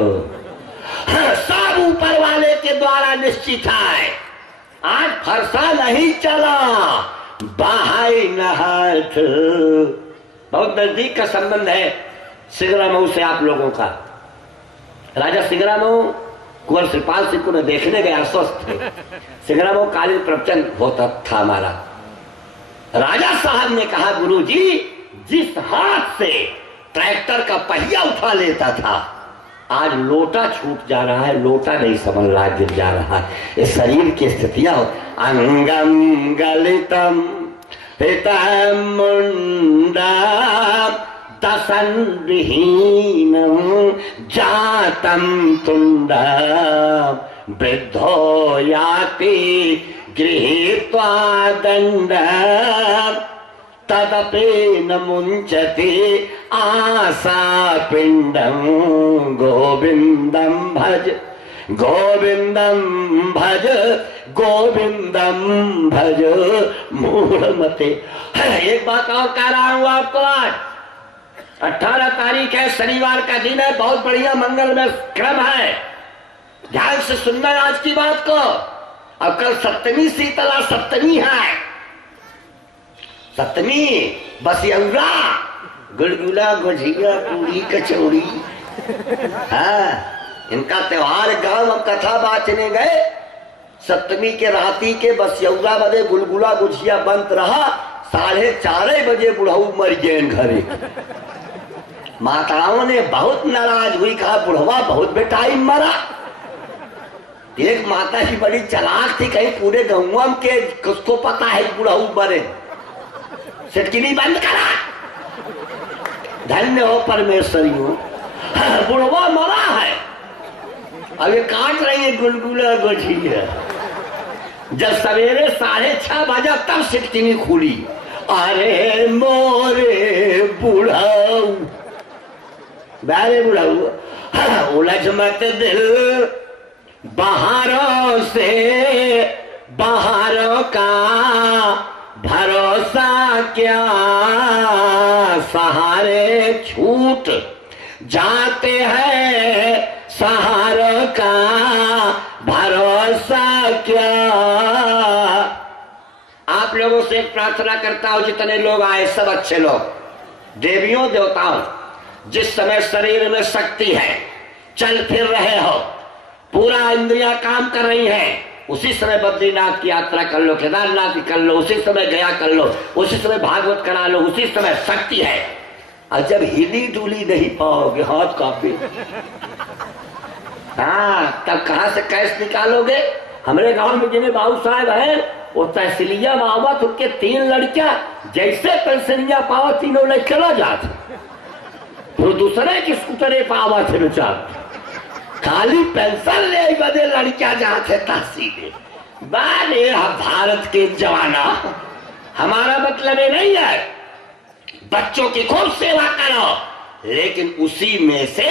सब ऊपर वाले के द्वारा निश्चित है। आज फरसा नहीं चला, बाहाई नहाथ। बहुत नजदीक का संबंध है सिंगरामऊ से आप लोगों का। राजा सिंगरामऊ कुंवर श्रीपाल सिंह को मैं देखने गया, अस्वस्थ थे। सिंगरामऊ कालीन प्रवचन होता था हमारा। राजा साहब ने कहा, गुरुजी जिस हाथ से ट्रैक्टर का पहिया उठा लेता था, आज लोटा छूट जा रहा है, लोटा नहीं समझ रहा, गिर जा रहा है। ये शरीर की स्थितियां। अंगम गलितम हितम मुंडा दसन विहीनम जातम तुंडा वृद्धो याति गृहीत्वा दंड तदपि न मुंचति आशा पिंडम गोविंदम भज गोविंदम भज गोविंदम भज मूढ़मते। एक बात और कह रहा हूं आपको, आज 18 तारीख है, शनिवार का दिन है, बहुत बढ़िया मंगल में क्रम है, ध्यान से सुनना आज की बात को। और कल सप्तमी शीतला सप्तमी है, सप्तमी बसियौरा गुलगुला गुझिया पूरी कचौड़ी, हाँ इनका त्योहार गांव हम कथा बाचने गए, सप्तमी के राती के बसियौरा बजे गुलगुला गुझिया बंद रहा, 4:30 बजे बुढ़ऊ मर गए घरे। माताओं ने बहुत नाराज हुई, कहा बुढ़वा बहुत बेटाई मरा। एक माता जी बड़ी चालाक थी, कहीं पूरे गाँव के किसको पता है बुढ़ऊ मरे, सिटकिनी बंद करा। धन्य हो परमेश्वरियों, बुढ़वा मरा है, अब ये काट रही है गुलगुला गुझिया। जब सवेरे 6:30 बजा तब सिटकिनी खुली, अरे मोरे बुढ़ऊ, बारे बुढ़ऊ उलझ मत दिल, बाहरों से बाहरों का भरोसा क्या, सहारे छूट जाते हैं, सहारों का भरोसा क्या। आप लोगों से एक प्रार्थना करता हूं, जितने लोग आए सब अच्छे लोग, देवियों देवताओं, जिस समय शरीर में शक्ति है, चल फिर रहे हो, पूरा इंद्रियां काम कर रही हैं, उसी समय बद्रीनाथ की यात्रा कर लो, केदारनाथ की कर लो, उसी समय गया कर लो, उसी समय भागवत करा लो, उसी समय शक्ति है। और जब हिली डुली नहीं पाओगे, हाथ कांपे, हाँ तब कहां से कैश निकालोगे। हमारे गांव में जिन्हें बाबू साहब है, वो तहसीलिया बाबा तो के 3 लड़कियां जैसे पेंशनिया पावा, तीनों ने चला जाते, वो दूसरे की स्कूटरे पावा थे बेचारे, खाली पेंशन ले बदे लड़कियां जाते तहसील। बारे भारत के जवाना, हमारा मतलब ये नहीं है, बच्चों की खूब सेवा करो, लेकिन उसी में से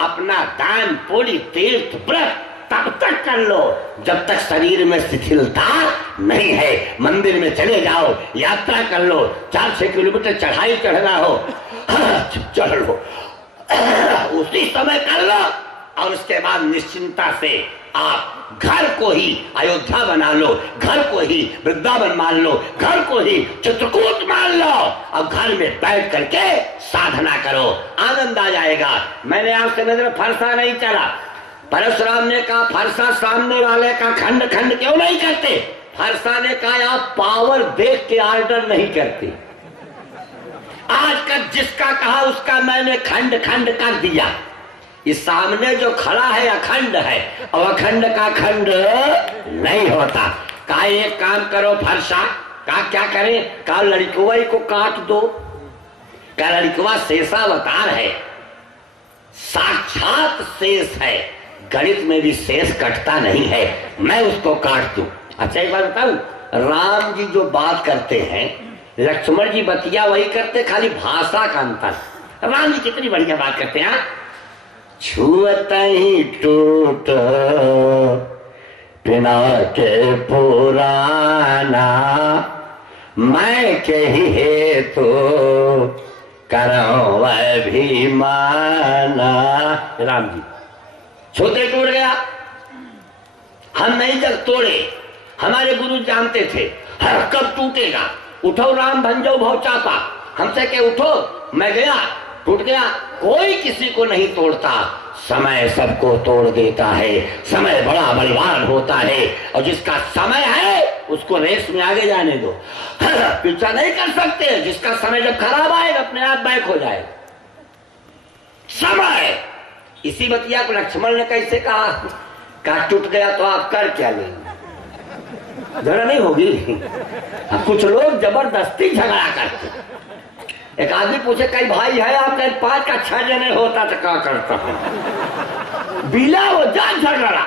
अपना दान पुण्य तीर्थ व्रत तब तक कर लो जब तक शरीर में शिथिलता नहीं है। मंदिर में चले जाओ, यात्रा कर लो, 4-6 किलोमीटर चढ़ाई चढ़ना हो, चढ़ लो, उसी समय कर लो, और उसके बाद निश्चिंता से आप घर को ही अयोध्या बना लो, घर को ही वृंदावन मान लो, घर को ही चित्रकूट मान लो, और घर में बैठ करके साधना करो, आनंद आ जाएगा। मैंने आपसे नजर फरसा नहीं चला, परशुराम ने कहा फरसा सामने वाले का खंड खंड क्यों नहीं करते, फरसा ने कहा आप पावर देख के ऑर्डर नहीं करते। आज का जिसका कहा उसका मैंने खंड खंड कर दिया। इस सामने जो खड़ा है अखंड है, और अखंड का खंड नहीं होता। का एक काम करो फरसा, का क्या करे, का लड़कुआ को काट दो, का लड़कुआ शेषावतार है, साक्षात शेष है, गणित में भी शेष कटता नहीं है, मैं उसको काट दूं। अच्छा एक बात बताऊं, राम जी जो बात करते हैं, लक्ष्मण जी बतिया वही करते, खाली भाषा का अंतर। राम जी कितनी बढ़िया बात करते हैं, छुअत ही टूट पिना के पुराना, मैं कही है तो करो अभिमाना। राम जी छूते टूट गया, हम नहीं जब तोड़े, हमारे गुरु जानते थे हर कब टूटेगा। उठो राम भंजो भव चापा, हमसे के उठो, मैं गया टूट गया। कोई किसी को नहीं तोड़ता, समय सबको तोड़ देता है। समय बड़ा बलवान होता है, और जिसका समय है उसको रेस में आगे जाने दो, पीछा नहीं कर सकते। जिसका समय जब खराब आएगा अपने आप बैक हो जाए समय। इसी बतिया को लक्ष्मण ने कैसे कहा, टूट गया तो आप कर क्या लेंगे, झगड़ा नहीं होगी। कुछ लोग जबरदस्ती झगड़ा करते। एक आदमी पूछे कई भाई है आप, 5 का 6 जने होता तो क्या करता है, बिला वो जान झगड़ा।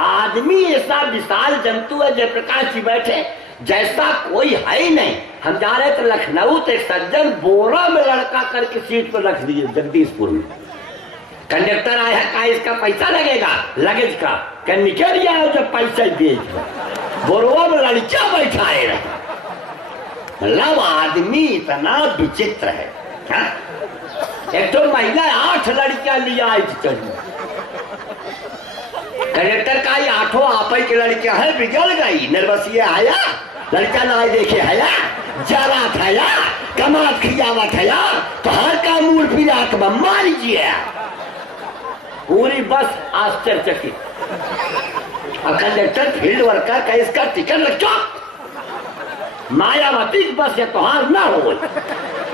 आदमी ऐसा विशाल जंतु है, जयप्रकाश जी बैठे, जैसा कोई है ही नहीं। हम जा रहे थे लखनऊ, तो एक सज्जन बोरा में लड़का करके सीट पर रख दिए जगदीशपुर में। कंडक्टर आया, कहा इसका पैसा लगेगा लगेज का, क्या निकल गया जब पैसा दे, बोरवा में लड़का बैठाए रहे। मतलब आदमी इतना विचित्र है। हाँ? एक तो महिला 8 लड़कियां लिया आई थी चढ़ी। कंडक्टर का ये 8 आप ही की लड़कियां है, बिगड़ गई, नर्वसी आया, लड़का ना देखे हया, जरा था कमात खियावत है, तो हर का मूल फिरा के मार लीजिए। पूरी बस आश्चर्यचकित। और कंडक्टर फील्ड वर्कर का इसका टिकट लग चुका, मायावती बस ये तोहार ना हो।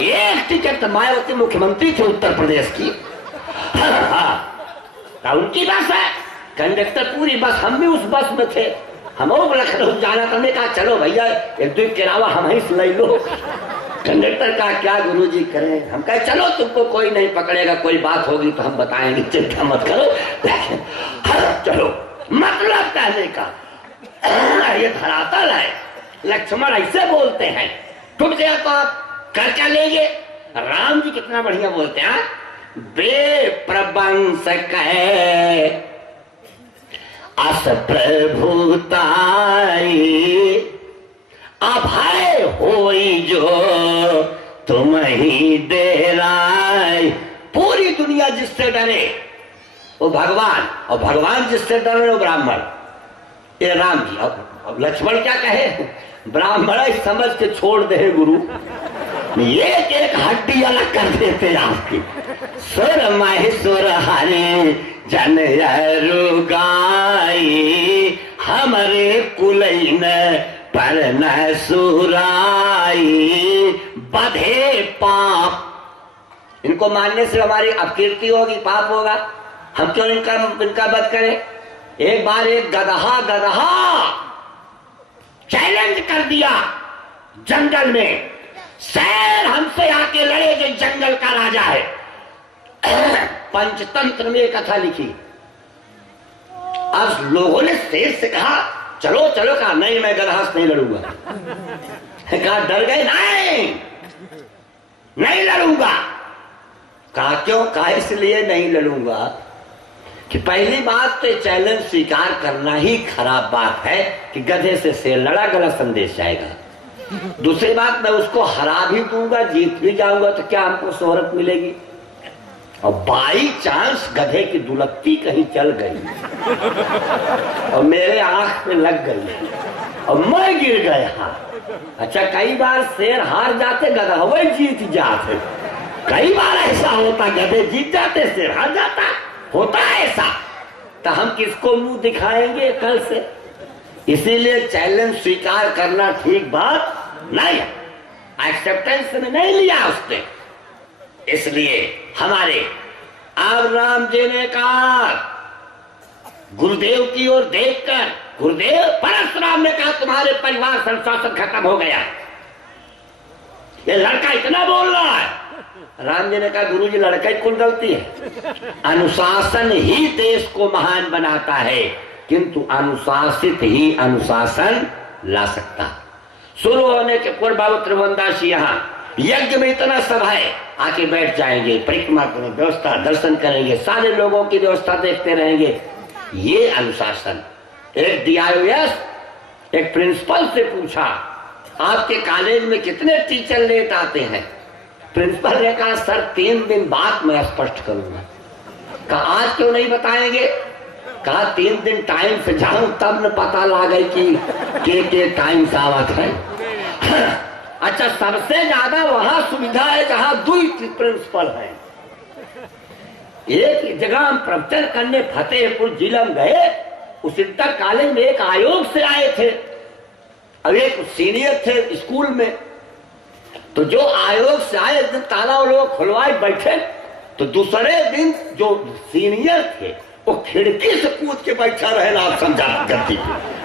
एक टिकट तो मायावती मुख्यमंत्री थे उत्तर प्रदेश की, हाँ, उनकी बस है। कंडक्टर पूरी बस, हम भी उस बस में थे, हम लखनऊ जाना था। हमने कहा चलो भैया एक दो के अलावा हम ही ले लो। कंडक्टर का क्या गुरुजी करें, हम कहे चलो तुमको कोई नहीं पकड़ेगा, कोई बात होगी तो हम बताएंगे, चिंता मत करो। चलो, मतलब कहने का ये धरातल है। लक्ष्मण ऐसे बोलते हैं, टूट गया तो आप कर क्या लेंगे। राम जी कितना बढ़िया बोलते हैं, बेप्रबंस कहे अस प्रभुताई, अभय होई जो तुम ही डेराई। पूरी दुनिया जिससे डरे वो भगवान, और भगवान जिससे डरे वो ब्राह्मण। ये राम जी, अब लक्ष्मण क्या कहे, ब्राह्मण समझ के छोड़ दे गुरु, एक हड्डी अलग कर देते आपकी। सुर महेश्वर हरे जन रुगाई, हमारे कुलैन पर न सुराई, बधे पाप। इनको मानने से हमारी अपकीर्ति होगी, पाप होगा, हम क्यों इनका वध करें। एक बार एक गदहा चैलेंज कर दिया जंगल में, शेर हमसे आके लड़े जो जंगल का राजा है। पंचतंत्र में एक कथा लिखी। अब लोगों ने शेर से कहा चलो चलो, कहा नहीं मैं गदहा से नहीं लड़ूंगा। कहा डर गए, नहीं लड़ूंगा। कहा क्यों, कहा इसलिए नहीं लड़ूंगा कि पहली बात तो चैलेंज स्वीकार करना ही खराब बात है कि गधे से शेर लड़ा, गलत संदेश जाएगा। दूसरी बात, मैं उसको हरा भी दूंगा, जीत भी जाऊंगा तो क्या हमको शोहरत मिलेगी। और बाई चांस गधे की दुलत्ती कहीं चल गई और मेरे आंख में लग गई और मैं गिर गया। अच्छा, कई बार शेर हार जाते, गधा वही जीत जाते। कई बार ऐसा होता, गधे जीत जाते, शेर हार जाता, होता है ऐसा। तो हम किसको मुंह दिखाएंगे कल से। इसीलिए चैलेंज स्वीकार करना ठीक बात नहीं, एक्सेप्टेंस में नहीं लिया उसने। इसलिए हमारे अब राम जी ने कहा, गुरुदेव की ओर देखकर, गुरुदेव परशुराम ने कहा तुम्हारे परिवार संशासन खत्म हो गया, ये लड़का इतना बोल रहा है। राम जी ने कहा गुरुजी लड़का ही कुल गलती है, अनुशासन ही देश को महान बनाता है, किंतु अनुशासित ही अनुशासन ला सकता। शुरू होने के पूर्व बाबू त्रिभुवनदास यहाँ यज्ञ में इतना सब है, आके बैठ जाएंगे, परिक्रमा करेंगे, व्यवस्था दर्शन करेंगे, सारे लोगों की व्यवस्था देखते रहेंगे। ये अनुशासन। एक DIOS एक प्रिंसिपल से पूछा आपके कॉलेज में कितने टीचर लेट आते हैं। प्रिंसिपल ने कहा सर 3 दिन बाद मैं स्पष्ट करूंगा। कहा आज क्यों नहीं बताएंगे। कहा 3 दिन टाइम से जाऊं तब न पता लगे कि के टाइम सावत है। अच्छा, सबसे ज्यादा वहां सुविधा है जहां 2 प्रिंसिपल है। एक जगह हम प्रवचन करने फतेहपुर जिला में गए, उस इंटर कॉलेज में एक आयोग से आए थे, अब एक सीनियर थे स्कूल में। तो जो आयोग से आए दिन ताला लोग खुलवाए बैठे, तो दूसरे दिन जो सीनियर थे वो खिड़की से कूद के बैठा रहे, आप समझा करती थी,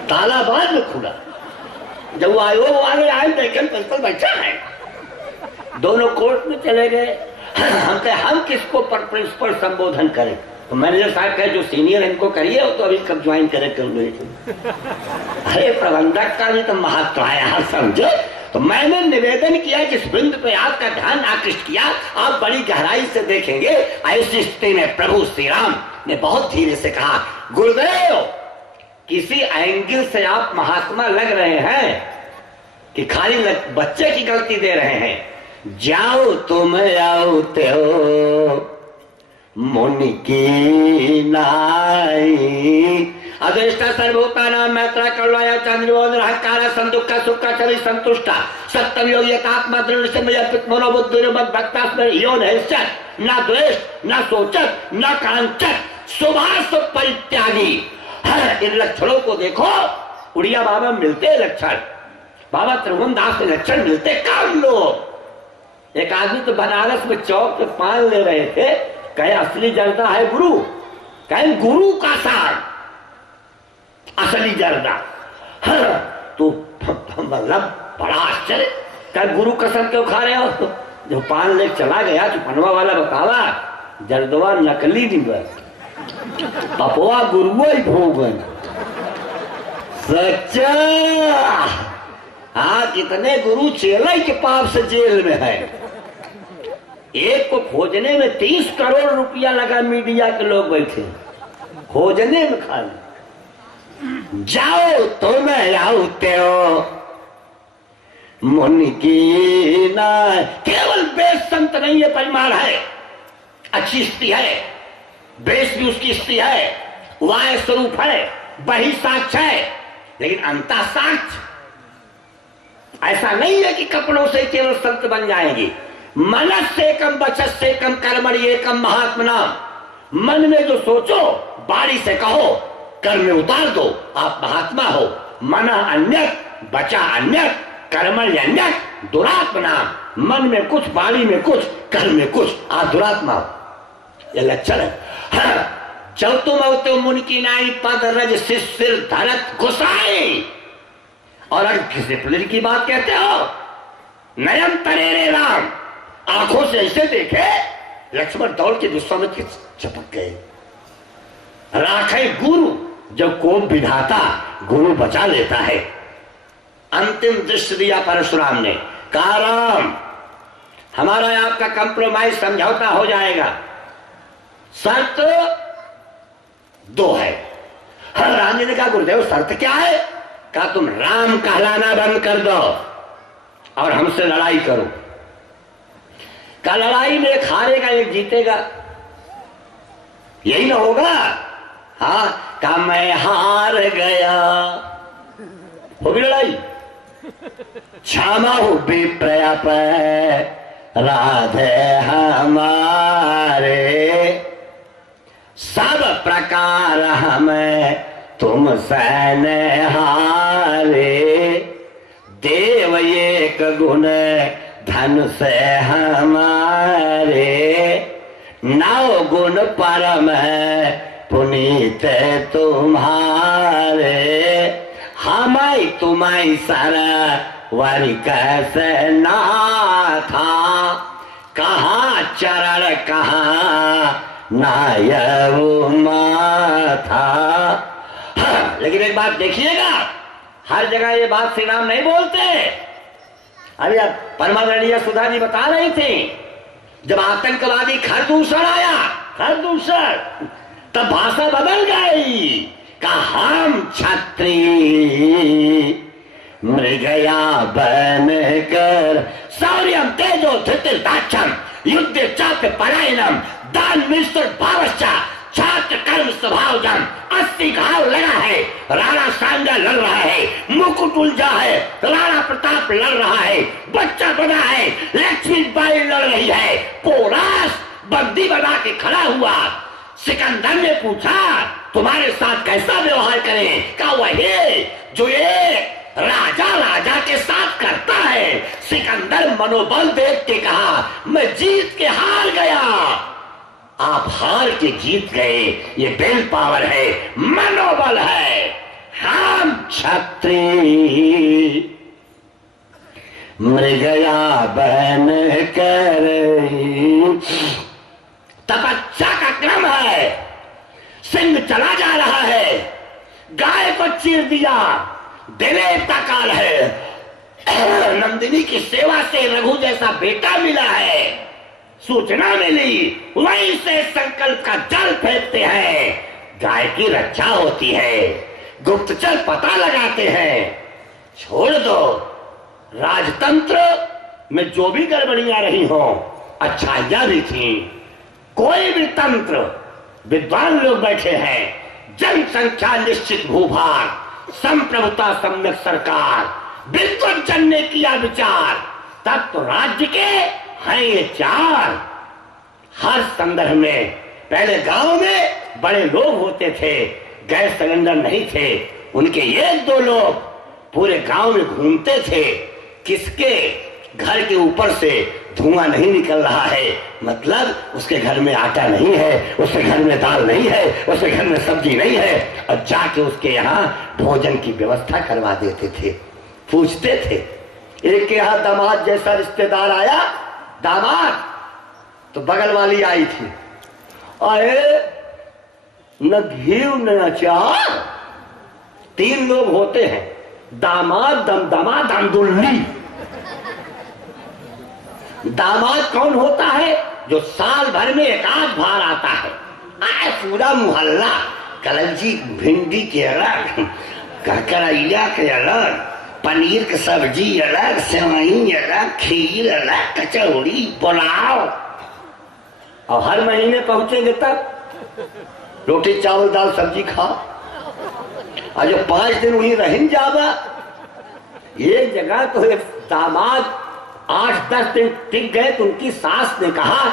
ताला बाद में खुला। जब वो आयोग वाले आए देखे प्रिंसिपल बैठा है, दोनों कोर्ट में चले गए। हम कहे हम किसको पर प्रिंसिपल संबोधन करें। तो मैनेजर साहब कहे जो सीनियर इनको करिए, वो तो अभी कब ज्वाइन करे कर। अरे प्रबंधक का भी तो महत्व है यार, समझो। तो मैंने निवेदन किया, जिस बिंदु पे आपका ध्यान आकृष्ट किया, आप बड़ी गहराई से देखेंगे। ऐसी स्थिति में प्रभु श्री राम ने बहुत धीरे से कहा, गुरुदेव किसी एंगल से आप महात्मा लग रहे हैं कि खाली बच्चे की गलती दे रहे हैं। जाओ तुम आओ त्यो मुनि की नाई, अदृष्टा सर्वभूता नाम मैत्रा करुणाया चंद्रबोध रहकारा संदुक्खा सुखा छवि संतुष्टा सत्यम योगी एकात्मा दृढ़ से मयपित मनोबुद्धि मत भक्ता योन हैष्यत ना द्वेष ना सोचत ना कांचत सुभाष परित्यागी। इन लक्षणों को देखो, उड़िया बाबा मिलते लक्षण, बाबा त्रिभुवन दास के लक्षण मिलते कम लोग। एक आदमी तो बनारस में चौक पे पान ले रहे थे, कहे असली जर्दा है गुरु, कहे गुरु का सार असली जर्दा। तो मतलब बड़ा आश्चर्य, कहे गुरु कसम क्यों खा रहे हो? जो पान ले चला गया तो पनवा वाला बतावा जर्दवा नकली नहीं, पपवा गुरुआ ही भोगन सच्चा। हाँ, कितने गुरु चेला के पाप से जेल में है। एक को खोजने में 30 करोड़ रुपया लगा, मीडिया के लोग बैठे खोजने में खाली। जाओ तो मैं आओ त्यो मुनि की ना, केवल बेस संत नहीं है, परिमाण है, अच्छी स्थिति है, बेस भी उसकी स्थिति है, वाय स्वरूप है, बही साक्ष है, लेकिन अंता साक्ष। ऐसा नहीं है कि कपड़ों से केवल संत बन जाएंगे। मनस से कम बचत से कम कर्मणि एकम महात्मना, मन में जो सोचो बाणी से कहो, कर्म में उतार दो, आप महात्मा हो। मन अन्य बचा अन्य कर्मणि अन्य दुरात्मना, मन में कुछ बाणी में कुछ कर्म में कुछ, आप दुरात्मा हो। ये लक्षण है। हाँ, चौतुम अवतु मुनि की नाई पद रज सिर धरत घुसाई। और अगर किसी पुलिस की बात कहते हो, नयन तरेरे राम, आंखों से ऐसे देखे, लक्ष्मण दौड़ के विश्वामित्र के चपक गए। राखे गुरु, जब कोप विधाता गुरु बचा लेता है। अंतिम दृश्य दिया परशुराम ने, कहा राम हमारा आपका कंप्रोमाइज समझौता हो जाएगा, शर्त 2 है। हर राम ने कहा गुरुदेव शर्त क्या है? कहा तुम राम कहलाना बंद कर दो और हमसे लड़ाई करो। कहा लड़ाई में एक हारेगा एक जीतेगा, यही ना होगा? हाँ, कहा मैं हार गया, होगी लड़ाई। क्षमा हो विप्रया पे राधे हमारे, सब प्रकार हमें तुम सैन हारे। देव एक गुण धन से हमारे, 9 गुण परम है पुनीत तुम्हारे। हमारी तुम्हारी सरवर कैसे ना था, कहाँ चरण कहाँ नायव माथा। हाँ, लेकिन एक बात देखिएगा, हर जगह ये बात श्री राम नहीं बोलते। अभी अब परमादरणीय सुधा जी बता रही थी, जब आतंकवादी खरदूषण आया, खरदूषण, तब भाषा बदल गई। कहा हम छत्री मृगया बन कर, शौर्यम तेजो धृतिर दाक्षम युद्ध चाप परायणम दान मिश्र भावश्चा छात्र कर्म स्वभाव जम। 80 घाव लगा है, राणा सांगा लड़ रहा है, मुकुट उलझा है, राणा प्रताप लड़ रहा है, बच्चा बना है, लक्ष्मी बाई लड़ रही है, पोरास बंदी बना के खड़ा हुआ। सिकंदर ने पूछा तुम्हारे साथ कैसा व्यवहार करें? कहा वही जो ये राजा के साथ करता है। सिकंदर मनोबल देख के कहा मैं जीत के हार गया। आप हार के जीत गए, ये विल पावर है, मनोबल है। हम क्षत्रिय मृगया बन कर, तपस्या का क्रम है। सिंह चला जा रहा है, गाय को चीर दिया, दिलेर का काल है, नंदिनी की सेवा से रघु जैसा बेटा मिला है, सूचना मिली, वहीं से संकल्प का जल फेंकते हैं, गाय की रक्षा होती है, गुप्तचर पता लगाते हैं। छोड़ दो, राजतंत्र में जो भी गड़बड़ियां रही हो, अच्छाइयां भी थी, कोई भी तंत्र, विद्वान लोग बैठे हैं, जनसंख्या निश्चित भूभाग, संप्रभुता सम्यक सरकार, विद्वज्जन ने किया विचार, तब तो राज्य के हैं ये चार। हर संदर्भ में पहले गांव में बड़े लोग होते थे, गैस सिलेंडर नहीं थे, उनके एक दो लोग पूरे गांव में घूमते थे, किसके घर के ऊपर से धुआं नहीं निकल रहा है, मतलब उसके घर में आटा नहीं है, उसके घर में दाल नहीं है, उसके घर में सब्जी नहीं है, और जाके उसके यहाँ भोजन की व्यवस्था करवा देते थे। पूछते थे, एक के यहाँ दामाद जैसा रिश्तेदार आया, दामाद तो बगल वाली आई थी, अरे न घी न अचार, तीन लोग होते हैं, दामाद दमदमा दमदुल्ली। दामाद कौन होता है? जो साल भर में एक आध बार आता है, आए पूरा मोहल्ला, कलंजी भिंडी के अलग, करैया के अलग, पनीर की सब्जी अलग, सेवई अलग, खीर अलग, कचौड़ी, पुलाव, और हर महीने पहुंचेंगे तब रोटी चावल दाल सब्जी खाओ, और जो 5 दिन वहीं रह जावा। एक जगह तो एक दामाद 8-10 दिन टिक गए, तो उनकी सास ने कहा,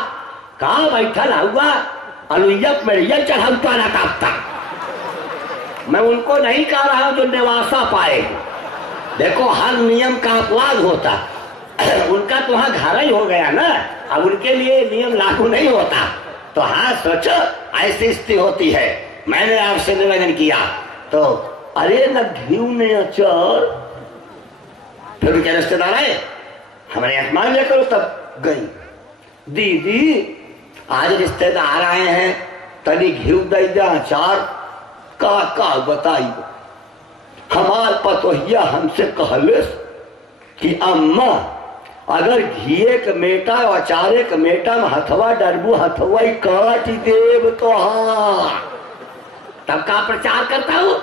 कहाँ बैठल हुआ अलुइया मेरिया चढ़ाता रहता। मैं उनको नहीं कह रहा हूं जो निवासा पाए, देखो हर नियम का अपवाद होता, उनका तो वहां घर ही हो गया ना, अब उनके लिए नियम लागू नहीं होता। तो हाँ सोचो, ऐसी स्थिति होती है। मैंने आपसे निवेदन किया तो अरे न घी ने अचार, फिर क्या रिश्तेदार आए, हमारे यहाँ मान लिया करो, तब गई, दीदी आज रिश्तेदार आए हैं, तनी घी दे दे अचार का बताई। हमार पतोहिया हमसे कहले कि अम्मा अगर घिए के मेटा और अचारे के मेटा में हथवा डरबू, हथवा काट देव तो हाँ, तब का प्रचार करता हूं।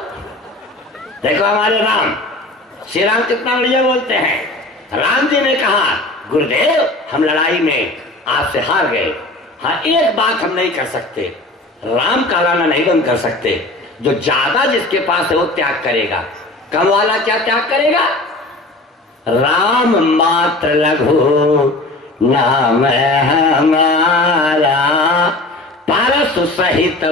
देखो हमारे राम, श्री राम कितना बढ़िया बोलते हैं। राम जी ने कहा, गुरुदेव हम लड़ाई में आपसे हार गए, हाँ एक बात हम नहीं कर सकते, राम का लाना नहीं बंद कर सकते, जो ज्यादा जिसके पास है वो त्याग करेगा, कम वाला क्या त्याग करेगा? राम मात्र लघु नाम हमारा, पारस सहित